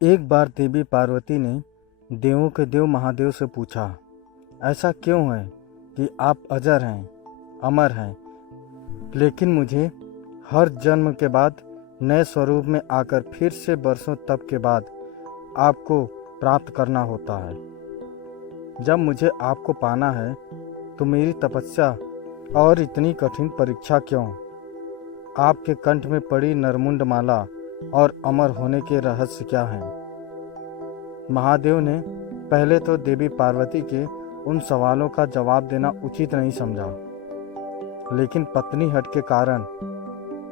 एक बार देवी पार्वती ने देवों के देव महादेव से पूछा, ऐसा क्यों है कि आप अजर हैं, अमर हैं, लेकिन मुझे हर जन्म के बाद नए स्वरूप में आकर फिर से बरसों तप के बाद आपको प्राप्त करना होता है। जब मुझे आपको पाना है तो मेरी तपस्या और इतनी कठिन परीक्षा क्यों? आपके कंठ में पड़ी नरमुंड माला और अमर होने के रहस्य क्या हैं? महादेव ने पहले तो देवी पार्वती के उन सवालों का जवाब देना उचित नहीं समझा, लेकिन पत्नी हट के कारण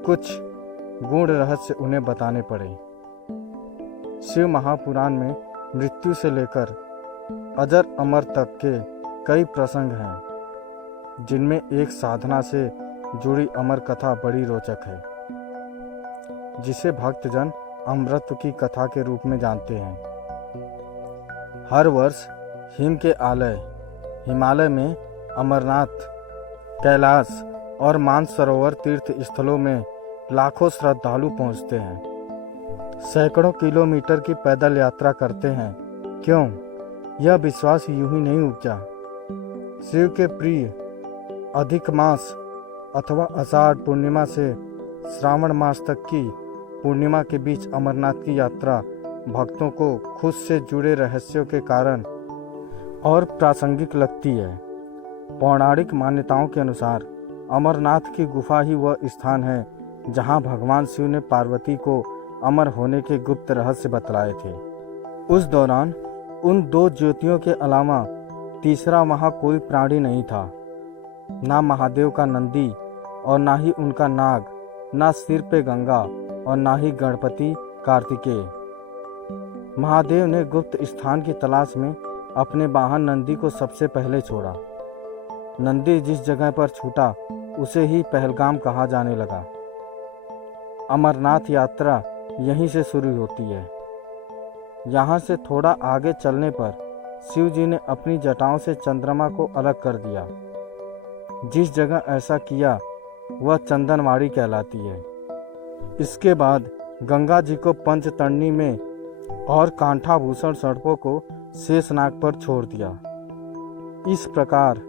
कुछ गूढ़ रहस्य उन्हें बताने पड़े। शिव महापुराण में मृत्यु से लेकर अजर अमर तक के कई प्रसंग हैं, जिनमें एक साधना से जुड़ी अमर कथा बड़ी रोचक है, जिसे भक्तजन अमृत की कथा के रूप में जानते हैं। हर वर्ष हिम के आलय हिमालय में अमरनाथ, कैलाश और मानसरोवर तीर्थ स्थलों में लाखों श्रद्धालु पहुंचते हैं, सैकड़ों किलोमीटर की पैदल यात्रा करते हैं। क्यों? यह विश्वास यूं ही नहीं उपजा। शिव के प्रिय अधिक मास अथवा आषाढ़ पूर्णिमा से श्रावण मास तक की पूर्णिमा के बीच अमरनाथ की यात्रा भक्तों को खुद से जुड़े रहस्यों के कारण और प्रासंगिक लगती है। पौराणिक मान्यताओं के अनुसार अमरनाथ की गुफा ही वह स्थान है जहां भगवान शिव ने पार्वती को अमर होने के गुप्त रहस्य बतलाए थे। उस दौरान उन दो ज्योतियों के अलावा तीसरा वहां कोई प्राणी नहीं था, ना महादेव का नंदी और ना ही उनका नाग, ना सिर पे गंगा और ना ही गणपति कार्तिकेय। महादेव ने गुप्त स्थान की तलाश में अपने वाहन नंदी को सबसे पहले छोड़ा। नंदी जिस जगह पर छूटा उसे ही पहलगाम कहा जाने लगा। अमरनाथ यात्रा यहीं से शुरू होती है। यहाँ से थोड़ा आगे चलने पर शिव जी ने अपनी जटाओं से चंद्रमा को अलग कर दिया। जिस जगह ऐसा किया वह चंदनवाड़ी कहलाती है। इसके बाद गंगा जी को पंचतरणी में और कांठाभूषण सड़कों को शेषनाग पर छोड़ दिया। इस प्रकार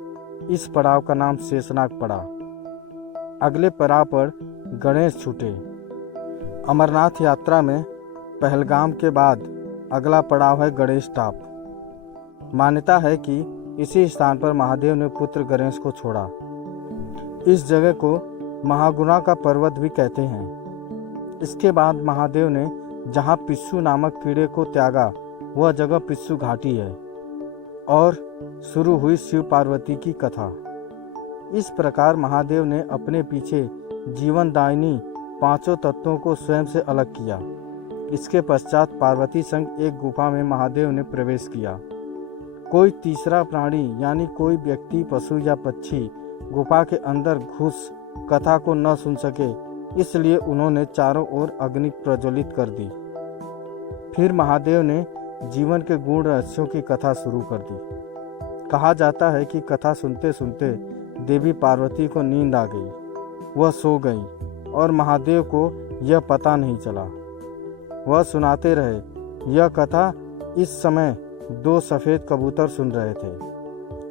इस पड़ाव का नाम शेषनाग पड़ा। अगले पड़ाव पर गणेश छूटे। अमरनाथ यात्रा में पहलगाम के बाद अगला पड़ाव है गणेश टाप। मान्यता है कि इसी स्थान पर महादेव ने पुत्र गणेश को छोड़ा। इस जगह को महागुणा का पर्वत भी कहते हैं। इसके बाद महादेव ने जहाँ पिस्सू नामक कीड़े को त्यागा वह जगह पिस्सू घाटी है और शुरू हुई शिव पार्वती की कथा। इस प्रकार महादेव ने अपने पीछे जीवनदायिनी पांचों तत्वों को स्वयं से अलग किया। इसके पश्चात पार्वती संग एक गुफा में महादेव ने प्रवेश किया। कोई तीसरा प्राणी यानी कोई व्यक्ति, पशु या पक्षी गुफा के अंदर घुस कथा को न सुन सके, इसलिए उन्होंने चारों ओर अग्नि प्रज्वलित कर दी। फिर महादेव ने जीवन के गूढ़ रहस्यों की कथा शुरू कर दी। कहा जाता है कि कथा सुनते सुनते देवी पार्वती को नींद आ गई। वह सो गई और महादेव को यह पता नहीं चला। वह सुनाते रहे। यह कथा इस समय दो सफ़ेद कबूतर सुन रहे थे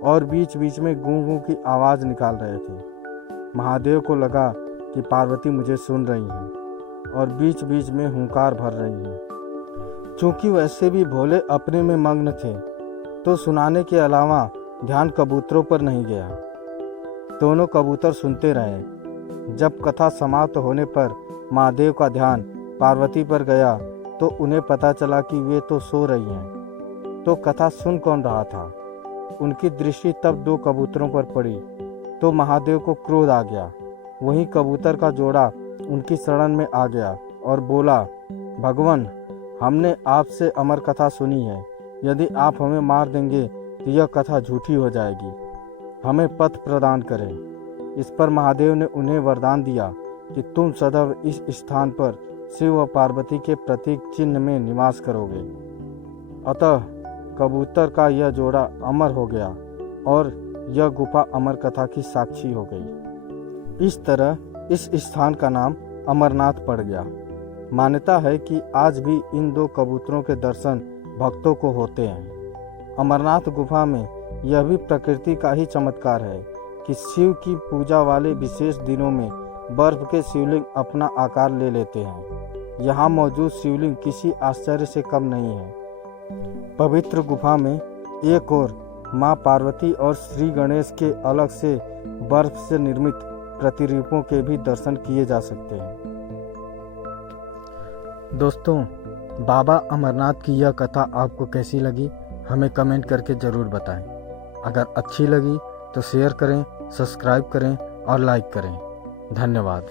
और बीच बीच में गूं गूं की आवाज़ निकाल रहे थे। महादेव को लगा कि पार्वती मुझे सुन रही हैं और बीच बीच में हुंकार भर रही हैं। चूँकि वैसे भी भोले अपने में मग्न थे तो सुनाने के अलावा ध्यान कबूतरों पर नहीं गया। दोनों कबूतर सुनते रहे। जब कथा समाप्त होने पर महादेव का ध्यान पार्वती पर गया तो उन्हें पता चला कि वे तो सो रही हैं। तो कथा सुन कौन रहा था? उनकी दृष्टि तब दो कबूतरों पर पड़ी तो महादेव को क्रोध आ गया। वहीं कबूतर का जोड़ा उनकी शरण में आ गया और बोला, भगवान, हमने आपसे अमर कथा सुनी है। यदि आप हमें मार देंगे तो यह कथा झूठी हो जाएगी। हमें पथ प्रदान करें। इस पर महादेव ने उन्हें वरदान दिया कि तुम सदैव इस स्थान पर शिव व पार्वती के प्रतीक चिन्ह में निवास करोगे। अतः कबूतर का यह जोड़ा अमर हो गया और यह गुफा अमर कथा की साक्षी हो गई। इस तरह इस स्थान का नाम अमरनाथ पड़ गया। मान्यता है कि आज भी इन 2 कबूतरों के दर्शन भक्तों को होते हैं। अमरनाथ गुफा में यह भी प्रकृति का ही चमत्कार है कि शिव की पूजा वाले विशेष दिनों में बर्फ के शिवलिंग अपना आकार ले लेते हैं। यहाँ मौजूद शिवलिंग किसी आश्चर्य से कम नहीं है। पवित्र गुफा में एक और माँ पार्वती और श्री गणेश के अलग से बर्फ से निर्मित प्रतिरूपों के भी दर्शन किए जा सकते हैं। दोस्तों, बाबा अमरनाथ की यह कथा आपको कैसी लगी हमें कमेंट करके ज़रूर बताएं। अगर अच्छी लगी तो शेयर करें, सब्सक्राइब करें और लाइक करें। धन्यवाद।